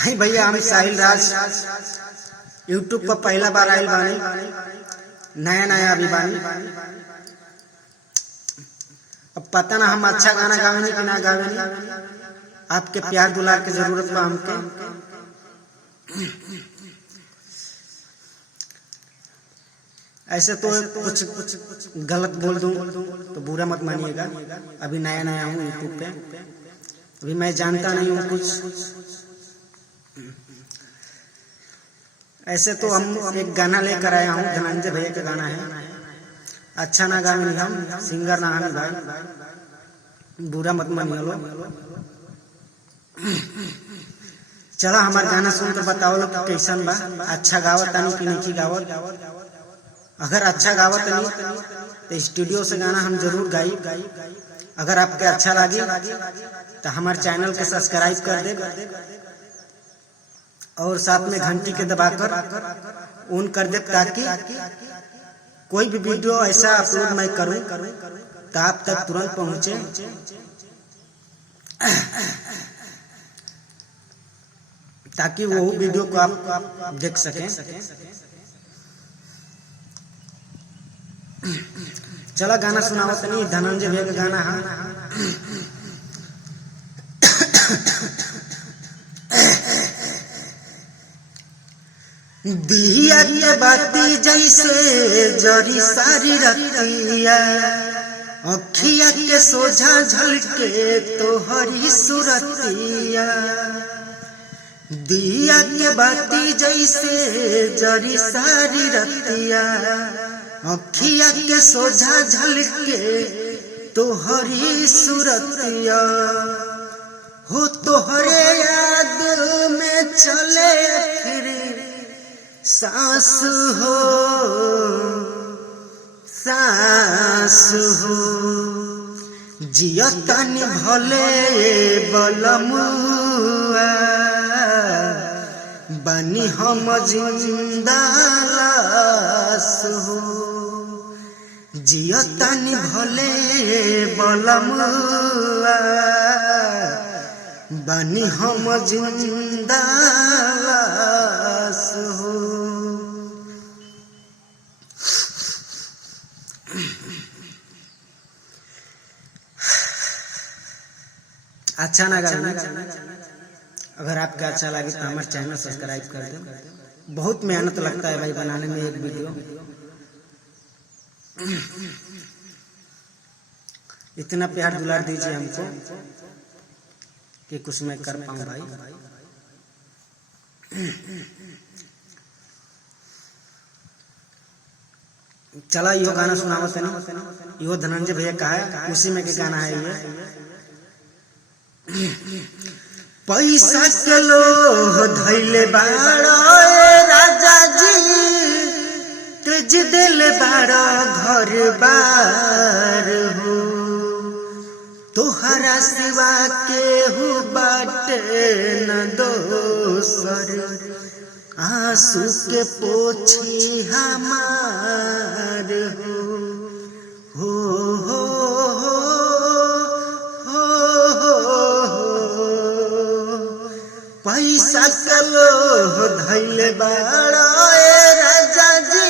हाय भैया, हम साहिल राज यूट्यूब पर पहला बार आयल बानी, नया अभी बानी। अब पता ना हम अच्छा गाना गावेनी कि ना गावेनी। आपके प्यार दुलार की जरूरत बा हमके। ऐसे तो कुछ गलत बोल दूं तो बुरा मत मानिएगा। अभी नया हूँ यूट्यूब पे, अभी मैं जानता नहीं हूँ कुछ। ऐसे तो हम एक गाना लेकर आया हूँ, धनंजय भैया का गाना है। अच्छा ना गावेंगे हम, सिंगर ना हम भाई, बुरा मत मानिए लो। चलो हमारा गाना सुन के बताओ लोग कैसन बा, अच्छा गावत नहीं कि नहीं गावत। अगर अच्छा गावत नहीं तो स्टूडियो से गाना हम जरूर गाई। अगर आपके अच्छा लगी तो हमारे चैनल के सब्सक्राइब कर दे और साथ में घंटी के दबाकर ऑन कर दे, ताकि कोई भी वीडियो ऐसा अपलोड मैं करूं तो आप तक तुरंत पहुंचे। ताकि वो वीडियो को आप देख सकें। चला गाना सुनाओ तो नहीं, धनंजय भैया का गाना है। दिया के बाती जैसे जरी सारी रतिया, अखिया के सोझा झलके तोहरी सुरतिया। दिया के बाती जैसे जरी सारी रतिया, अखिया के सोझा झलके तोहरी सुरतिया। हो तोहरे याद में चले फिर सांस हो, सांस हो। जियतनी भले बलमुआ, बनी हम जिंदा लाश हो। जियतनी भले बलमुआ, बनी हम जिंदा लाश हो। अच्छा ना गाना, अगर आपका अच्छा लगे तो हमारे चैनल सब्सक्राइब कर दो। बहुत मेहनत लगता है भाई बनाने में एक वीडियो। इतना प्यार दुलार दीजिए हमको कि कुछ मैं कर पाऊं भाई। चला यो गाना सुनाओ तो नहीं, यो धनंजय भैया का है, उसी में के गाना है ये। पैसा के लोह धैले बाड़ा राजा जी, तेज दिल बाड़ा घर बार हो। तोहरा सिवा केहू बाटे न दोसर, आंसू के पोछी हमार हो। पैसा के लोह धैले बाड़ा राजा जी,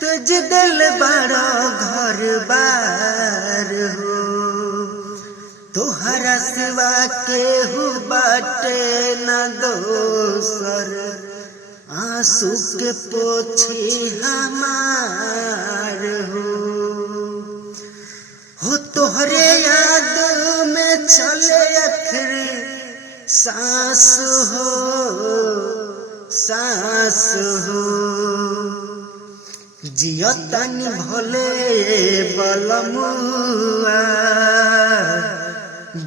तेज दिल बाड़ा घर बार हो। तोहरा सिवा केहू बाटे न दोसर, आंसू के पोछी हमार हो। तोहरे याद में चले आखिर सांस हो, सांस हो। जियतनी भले बलमुआ,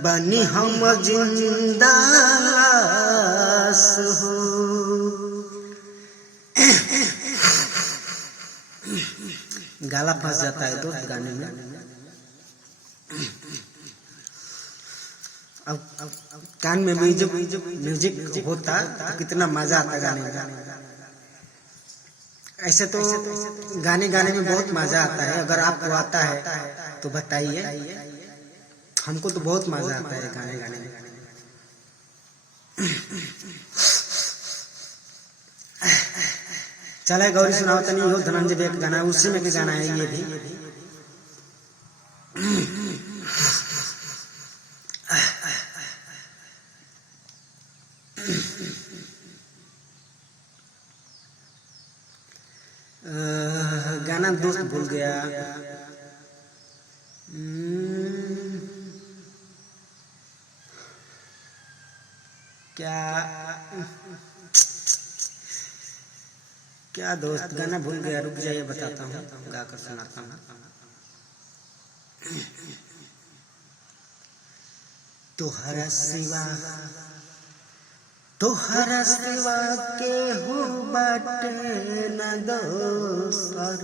बनी हम जिंदा लाश हो। गाला फंस जाता है दोस्त गाने में। अब कान में म्यूजिक होता तो कितना मजा आता गाने में। ऐसे तो गाने में बहुत मजा आता है। अगर आपको आता है तो बताइए, हमको तो बहुत मजा आता है गाने में। चले गौरी सुनाओ तनी यो धनंजय भैया का गाना, उसी में के गाना है ये भी। गाना दोस्त भूल गया। क्या क्या दोस्त, गाना भूल गया, रुक जाइए बताता हूँ, गाकर सुनाता हूँ। तोहरा सिवा के हो बाटे न दोसर,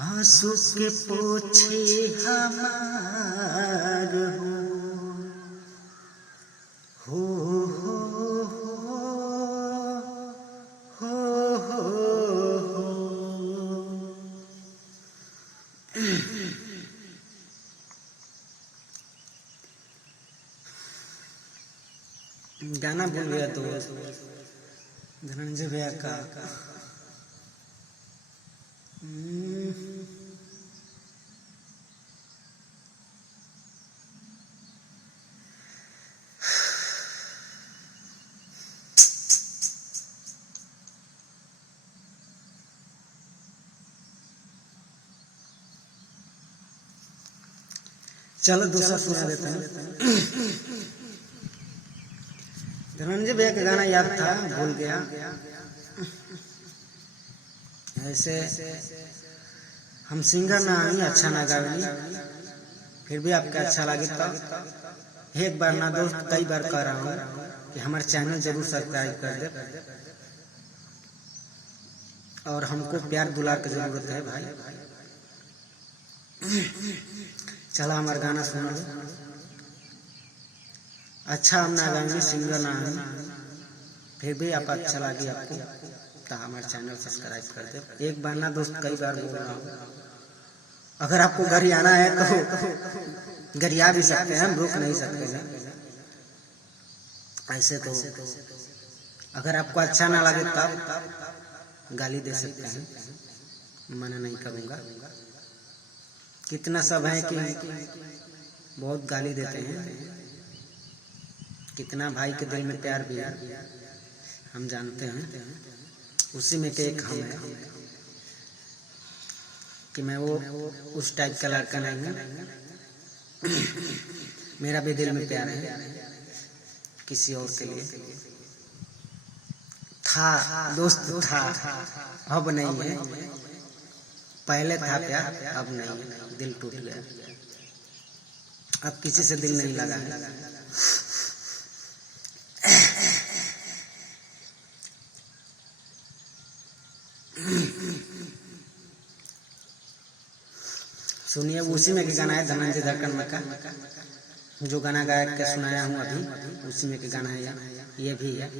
आंसू के पोछे हमार हो गाना भूल गया तो धनंजय भैया का। चलो दूसरा सुना देते हैं। धनंजय भैया का गाना याद था, भूल गया। ऐसे हम सिंगर ना ही अच्छा ना गावली, फिर भी आपका अच्छा लगे तो एक बार ना दोस्त कई बार कह रहा हूँ कि हमारे चैनल जरूर सब्सक्राइब कर दे, और हमको प्यार दुलार की जरूरत है भाई। चला हमारा गाना सुन लो। अच्छा हम ना गाएंगे, सिंगर ना है, फिर भी आप अच्छा लगे आपको तो हमारे चैनल सब्सक्राइब कर दे। एक बार ना दोस्त कई बार बोल रहा हूँ। अगर आपको गरियाना है तो गरिया भी सकते हैं, हम रोक नहीं सकते हैं। ऐसे तो अगर आपको अच्छा ना लगे तब गाली दे सकते हैं, मना नहीं करूँगा। कितना सब है कि बहुत गाली देते हैं, कितना भाई के दिल में प्यार भी है, हम जानते हैं। उसी में के एक हम है कि मैं वो उस टाइप का लड़का नहीं हूँ। मेरा भी दिल में प्यार है किसी और के लिए। था दोस्त था, अब नहीं है। पहले था प्यार, अब नहीं है। दिल टूट गया, अब किसी से दिल नहीं लगा है। सुनिए, उसी में के गाना है धनंजय धड़कन का, जो गाना गायक के सुनाया हूँ अभी, उसी में के गाना है ये भी है।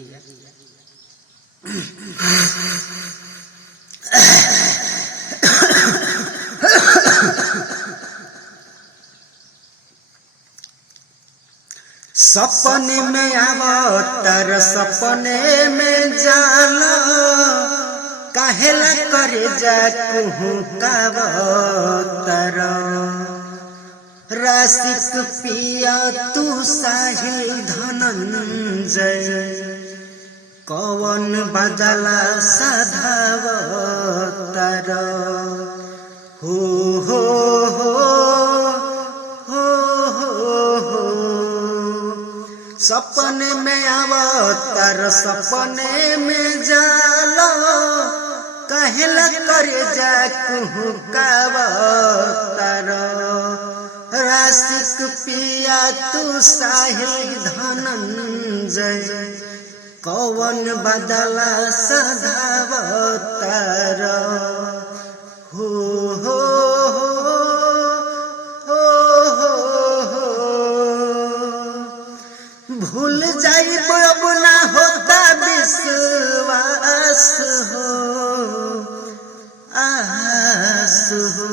सपने में आवतर सपने में जाला, काहेला करे जा कुहुकावतर। रसिक पिया तू साहिल धनंजय, कौन बदला सधावतर। हो हो हो सपने में आवतर सपने में जाला, कहला करे जा कुहुकावतर। रसिक पिया तू साहिल धनंजय, कौन बदला सधावतर। हो हो भूल जाई अब ना होता विश्वास हो, आस हो।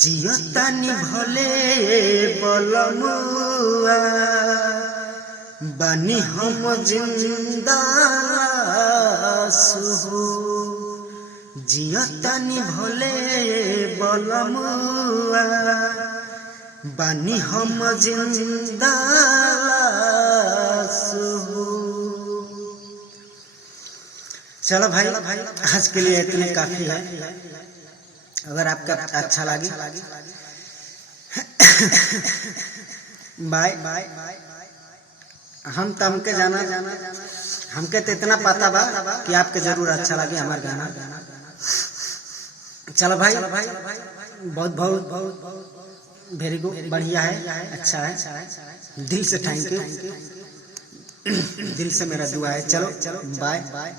जियो तनी भले बलमुआ, बानी हम जिंदा सुहु जियतानी भोले बलमुआ बानी हम जिंदा सुहु। चलो भाई आज के लिए इतने काफी है। अगर आपका अच्छा लगे बाय बाय। हम तमके जाना हमके तो इतना पता बा कि आपके जरूर अच्छा लगे हमारा गाना। चलो भाई बहुत बहुत बहुत वेरी गुड, बढ़िया है, अच्छा है, दिल से थैंक यू, दिल से मेरा दुआ है। चलो बाय बाय।